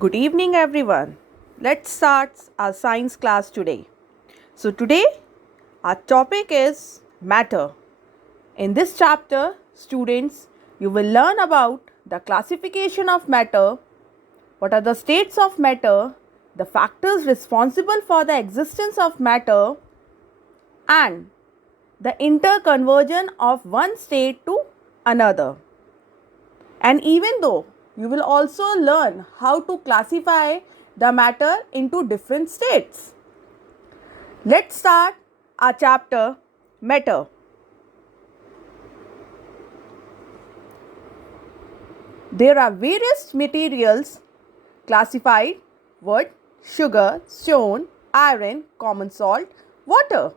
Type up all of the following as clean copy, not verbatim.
Good evening, everyone. Let's start our science class today. So, today our topic is matter. In this chapter, students, you will learn about the classification of matter, what are the states of matter, the factors responsible for the existence of matter, and the interconversion of one state to another. And even though you will also learn how to classify the matter into different states. Let's start our chapter matter. There are various materials classified: wood, sugar, stone, iron, common salt, water,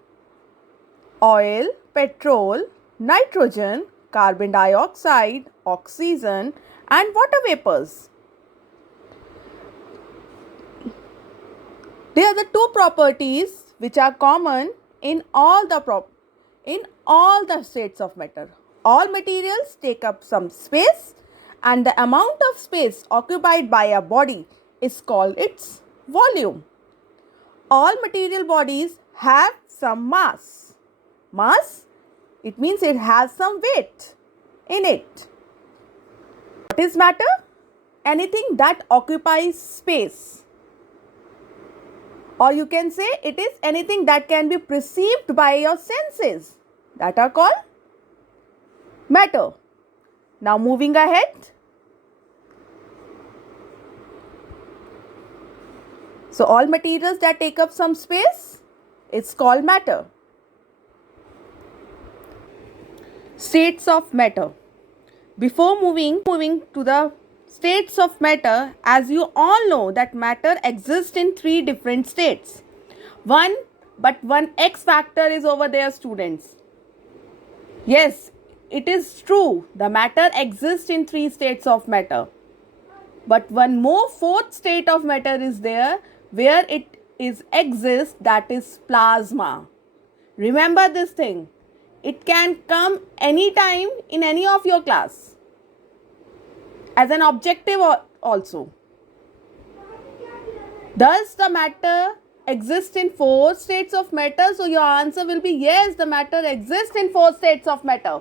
oil, petrol, nitrogen, carbon dioxide, oxygen, and water vapors. They are the two properties which are common in all the states of matter. All materials take up some space, and the amount of space occupied by a body is called its volume. All material bodies have some mass. Mass, it means it has some weight in it. What is matter? Anything that occupies space. Or you can say it is anything that can be perceived by your senses, that are called matter. Now moving ahead. So all materials that take up some space, it's called matter. States of matter. Before moving to the states of matter, as you all know that matter exists in three different states. One X factor is over there, students. Yes, it is true. The matter exists in three states of matter. But one more fourth state of matter is there where it exists, that is plasma. Remember this thing. It can come anytime in any of your class as an objective also. Does the matter exist in four states of matter? So your answer will be yes, the matter exists in four states of matter.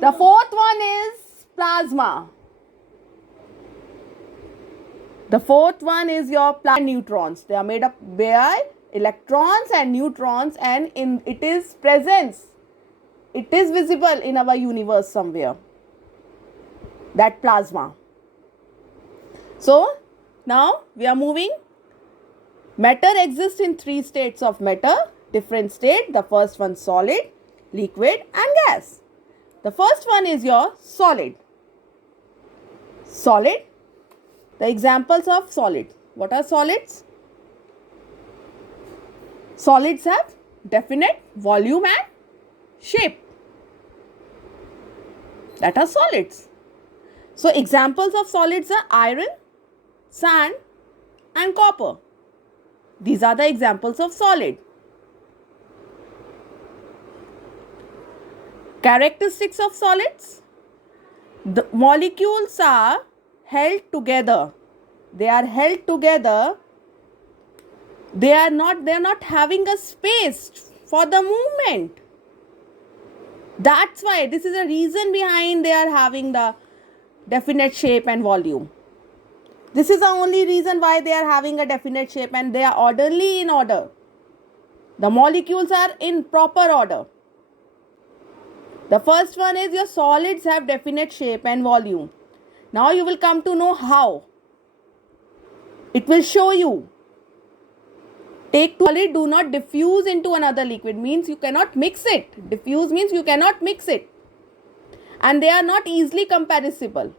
The fourth one is plasma. The fourth one is your neutrons. They are made up by electrons and neutrons, and it is presence. It is visible in our universe somewhere. That plasma. So now we are moving. Matter exists in three states of matter, different state. The first one solid, liquid, and gas. The first one is your solid. Solid. The examples of solid. What are solids? Solids have definite volume and shape. That are solids. So examples of solids are iron, sand, and copper. These are the examples of solid. Characteristics of solids. The molecules are held together. They are held together. They are not having a space for the movement. That's why this is a reason behind they are having the definite shape and volume. This is the only reason why they are having a definite shape, and they are orderly in order. The molecules are in proper order. The first one is your solids have definite shape and volume. Now you will come to know how. It will show you. Take solid, do not diffuse into another liquid, means you cannot mix it. Diffuse means you cannot mix it. And they are not easily comparable.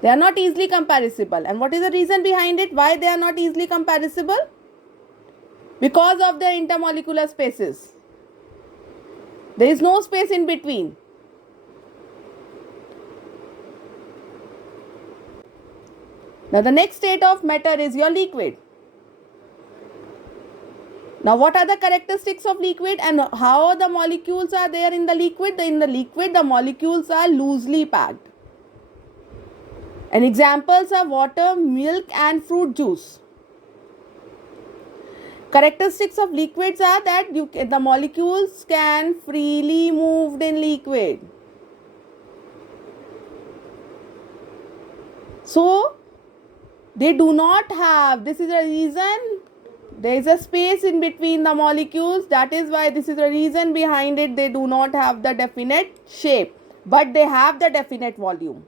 They are not easily comparable. And what is the reason behind it? Why they are not easily comparable? Because of the intermolecular spaces. There is no space in between. Now the next state of matter is your liquid. Now what are the characteristics of liquid and how the molecules are there in the liquid? In the liquid, the molecules are loosely packed. And examples are water, milk and fruit juice. Characteristics of liquids are that the molecules can freely move in liquid. So they do not have, this is a reason, there is a space in between the molecules. That is why this is the reason behind it. They do not have the definite shape, but they have the definite volume.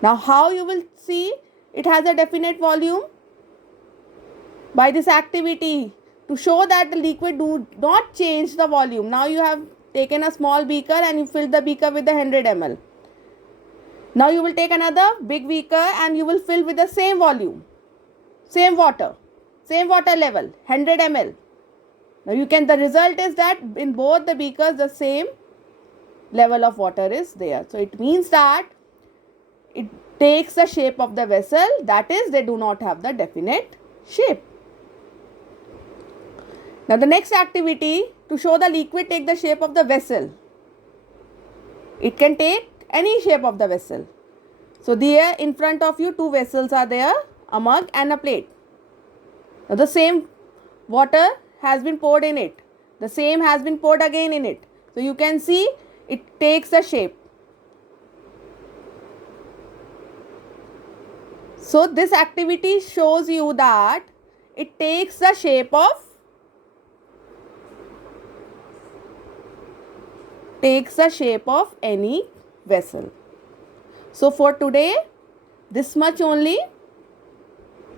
Now how you will see it has a definite volume? By this activity, to show that the liquid do not change the volume. Now you have taken a small beaker and you fill the beaker with the 100 ml. Now you will take another big beaker and you will fill with the same volume, same water level, 100 ml. Now the result is that in both the beakers the same level of water is there. So it means that it takes the shape of the vessel, that is, they do not have the definite shape. Now the next activity, to show the liquid take the shape of the vessel. It can take any shape of the vessel. So there in front of you two vessels are there, a mug and a plate. Now the same water has been poured in it. The same has been poured again in it. So you can see it takes a shape. So this activity shows you that it takes the shape of any vessel. So for today, this much only,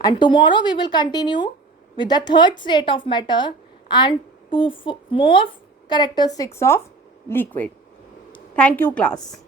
and tomorrow we will continue with the third state of matter and two more characteristics of liquid. Thank you, class.